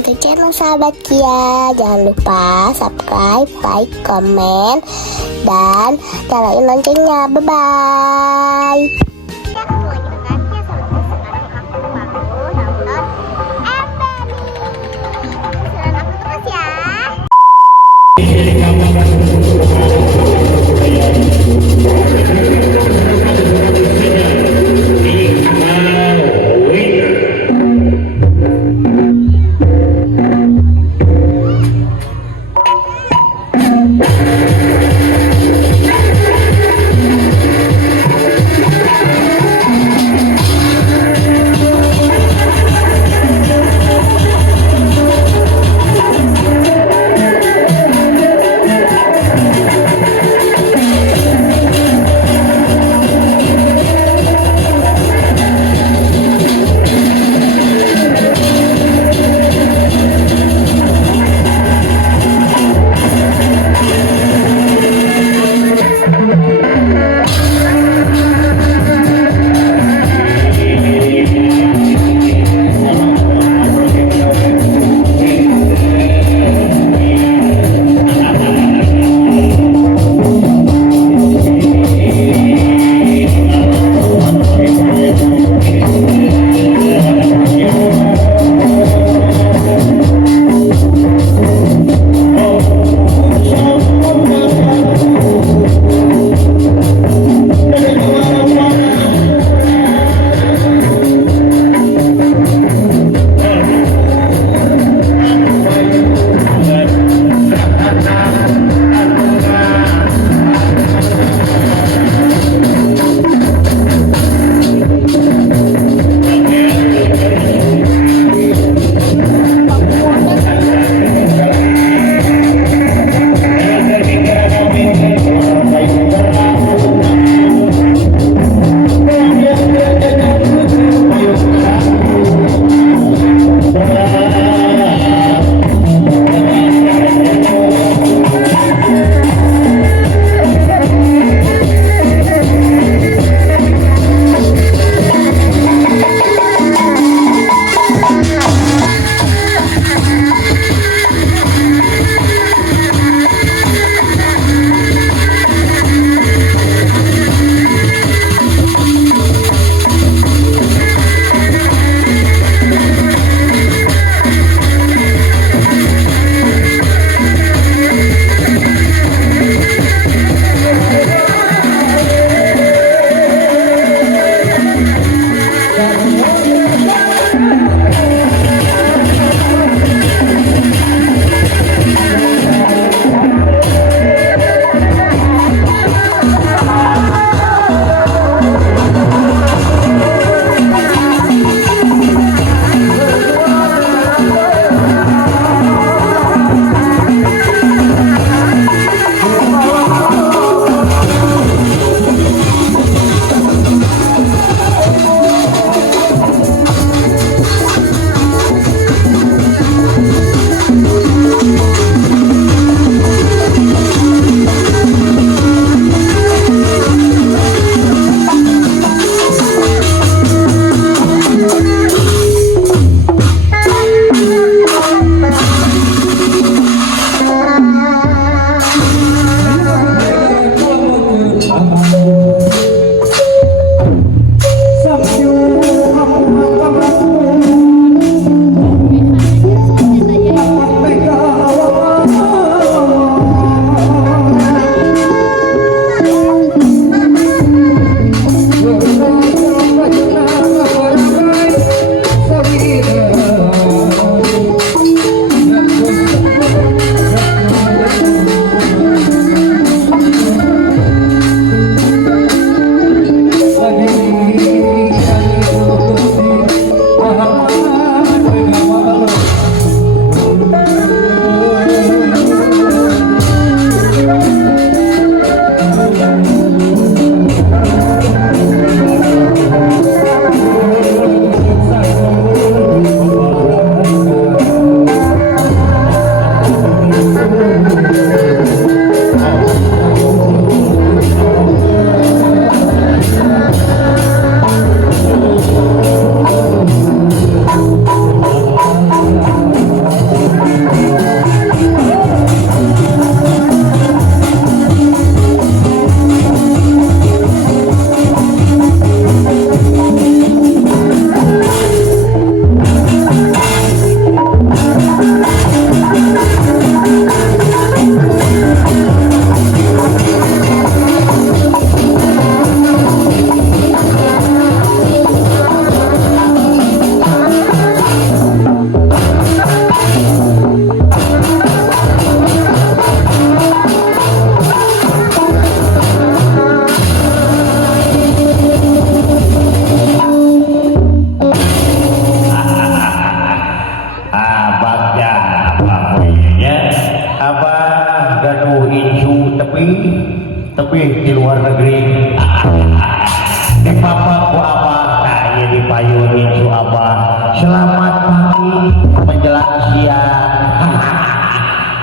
untuk channel sahabat Kia. Jangan lupa subscribe, like, komen, dan nyalain loncengnya. Bye-bye.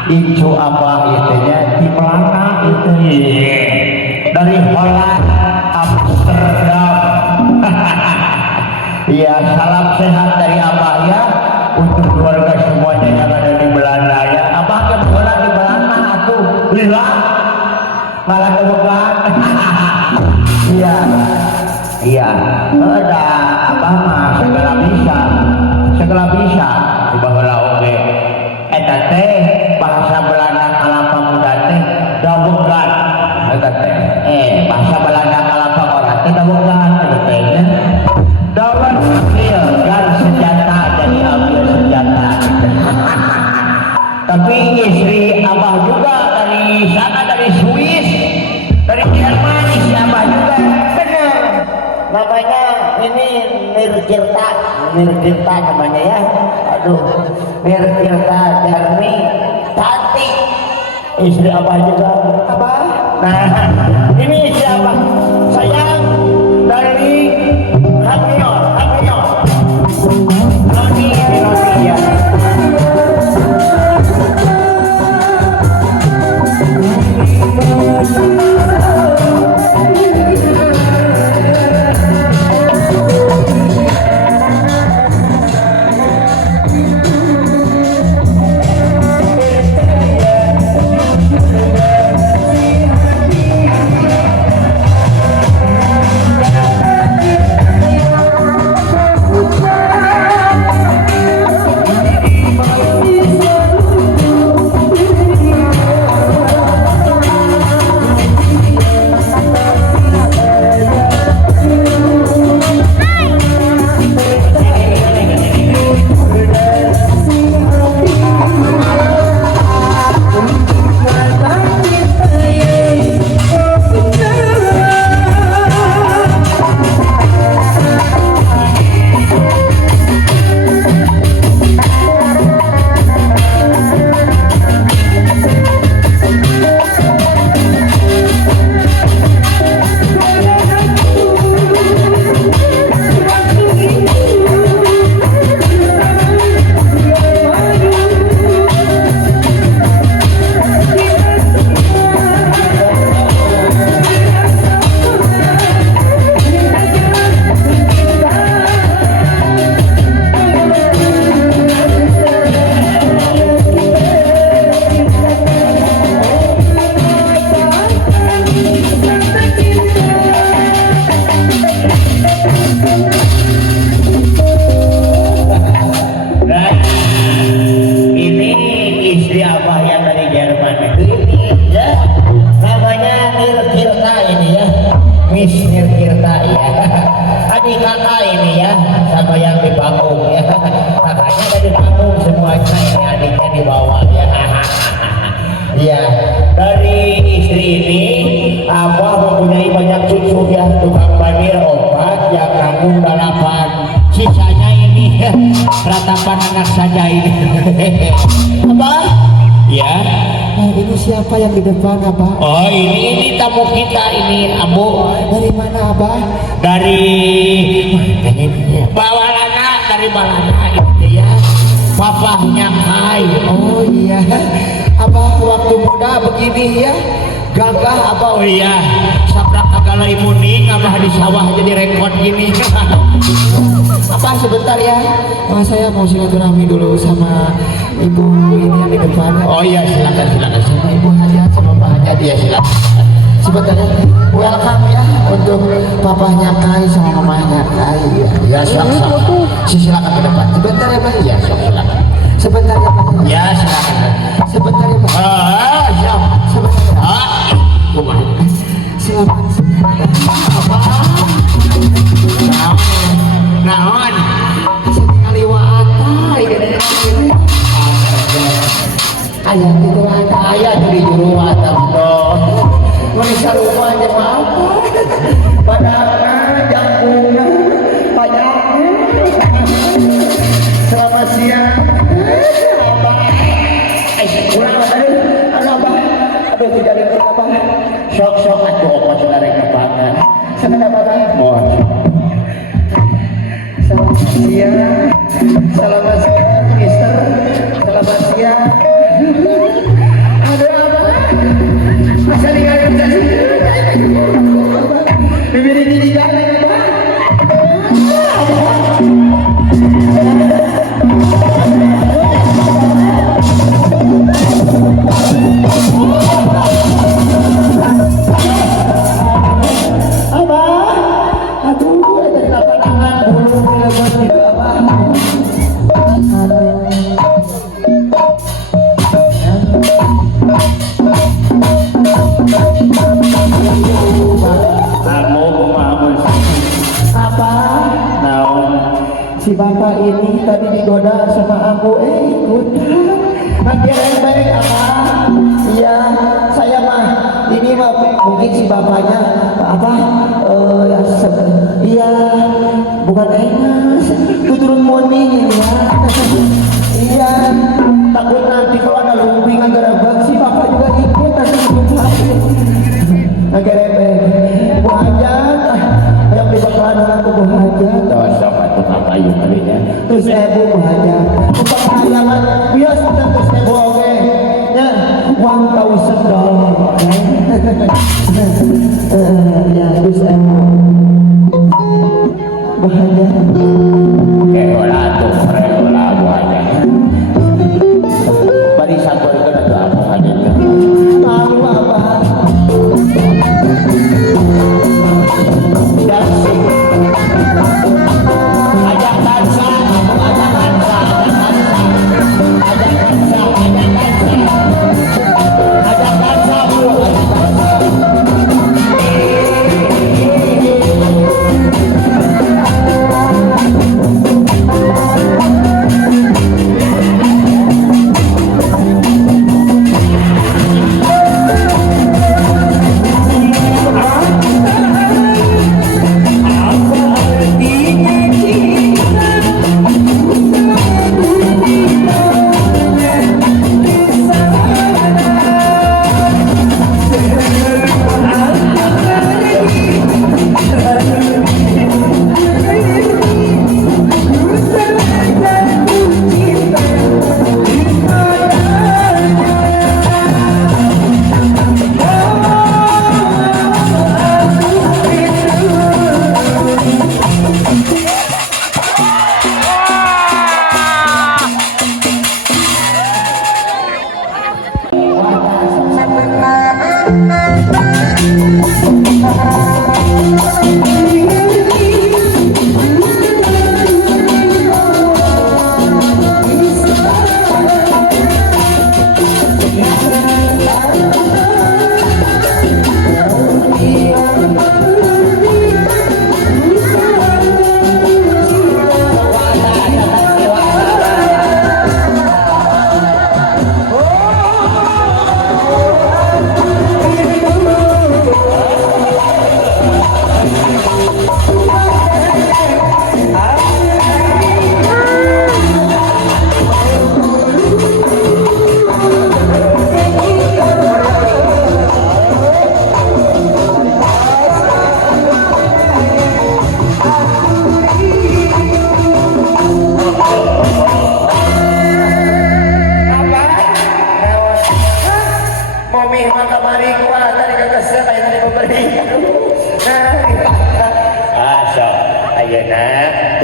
Icu abah itu nya di Melaka itu dari Holland Amsterdam. Iya, salam sehat dari abah ya untuk keluarga semuanya yang ada di Belanda ya. Abah kan sekolah di Belanda atuh lila malah kebukaan. Iya iya, ada abah mah segala bisa coba heula oge eta teh bahasa Belanda kalapa muda teh dawegan eta teh bahasa Belanda kalapa ora teh dawegan eta teh dawan ambil gan senjata jadi ambil senjata. Tapi istri abah juga dari sana, dari Swiss, dari Jerman, istri abah juga benar namanya ini Nirkirta namanya ya. Aduh, Nirkirta Jarni cantik istri abah juga abah. Nah ini istri abah sayang dari Hameo Noni ya. Ratapan anak saja ini. Apa? Ya. Nah, ini siapa yang di depan, Abah? Oh, ini tamu kita ini, Abu. Dari mana, Abah? Dari Bawalana, dari Balana itu ya. Papahnya Kai. Oh iya. Abah waktu muda begini ya. Gagah Abah. Oh iya. Sabrak kagala imuning Abah di sawah jadi rekod gini. Abah sebentar ya. Saya mau silaturahmi dulu sama ibu ini yang di depan. Oh iya, silakan. Sama ibu Hajat sama Pak Hajat ya, silakan. Sebentar ya. Welcome ya untuk papahnya Kai sama mamanya Kai. Ya, silakan. Silakan ke depan. Sebentar ya, Pak. Ya, silakan. Sebentar ya, Pak. Ya, silakan. Sebentar ya, Pak. Siap. Sebentar ya. Kumaha? Selamat. Naon? Setinggal liwata. Ayah itu ada ayah dari juru watak dong. Mereka rumah aja apa? Padahal jambungnya banyaknya. Selamat siang. Kurang tadi, apa? Aduh tidak ada apa? Sok atuh apa saudara kepangan. Sebentar apa? Mohon. Selamat siang, Mister. Selamat siang. bibir ini digareng Abah. Abah, aduh, ada kenapa tangan bulu lebat gitu Abah. Kamu kumaha Apa? naon? Si bapak ini tadi digoda sama aku, ikutan. Akhirnya baik apa? Iya, saya mah ini mah mungkin si bapaknya apa? Iya, bukan enak, kuturun morning ya. Iya, takut nanti kalau ada lumping gerebek si bapak juga ikut nanti akhirnya baik. Bu Hajat, yang di bakalan aku Bu Hajat. Dosa atuh kapayu kali nya. Terus Bu Hajat, upah hayaman biasa terus oke. Ya, $1,000. Ya, terus Bu Hajat. Keola atuh reola buahnya. Bari satorikeun atuh apa hadirnya. Tahu apa? Dancing. Ajak dansa, ajak dansa, ajak dansa. Ajak dansa, ajak dansa. Ajak dansa, Bu. Ajak dansa.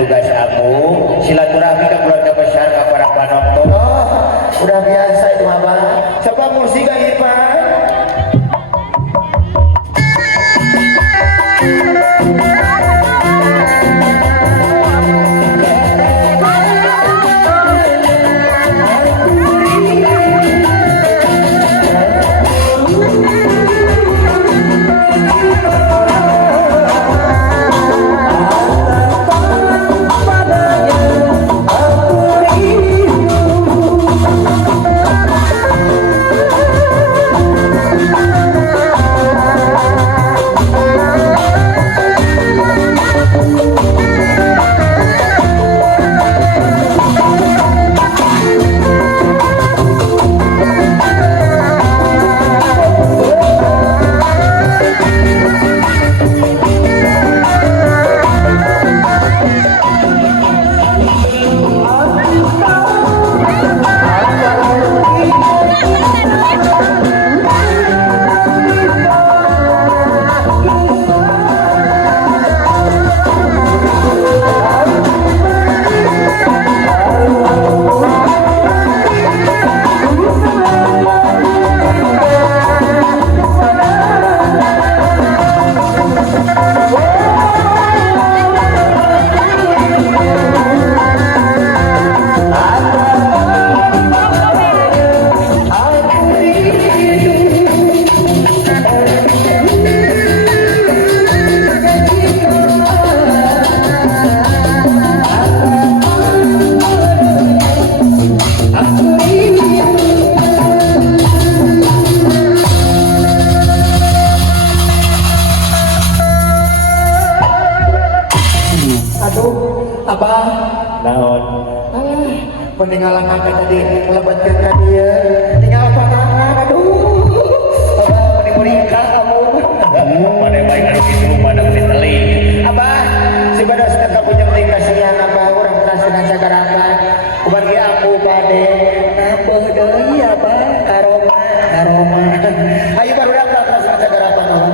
tugas aku silaturahmi ke keluarga besar ke para penonton. Udah biasa itu Abah. Coba musik Ipan. Abah. Naon? Alah, peninggalan kakak tadi lebatkan tadi ya. Tinggal patangan, aduh. Abah, menikah kamu. Pada baik anu kitu pada diteli. Abah, si pada sedang punya penting kasihan Abah, orang tas dengan sagarakan. Kubagi aku pade, napa deui Abah, karoma, karoma. Ayo baru dapat tas dengan sagarakan Abah.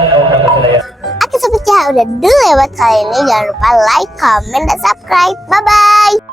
Oke, saya. Oke sobat ya, udah dulu ya buat kali ini. Jangan lupa like, comment, dan subscribe. Bye-bye.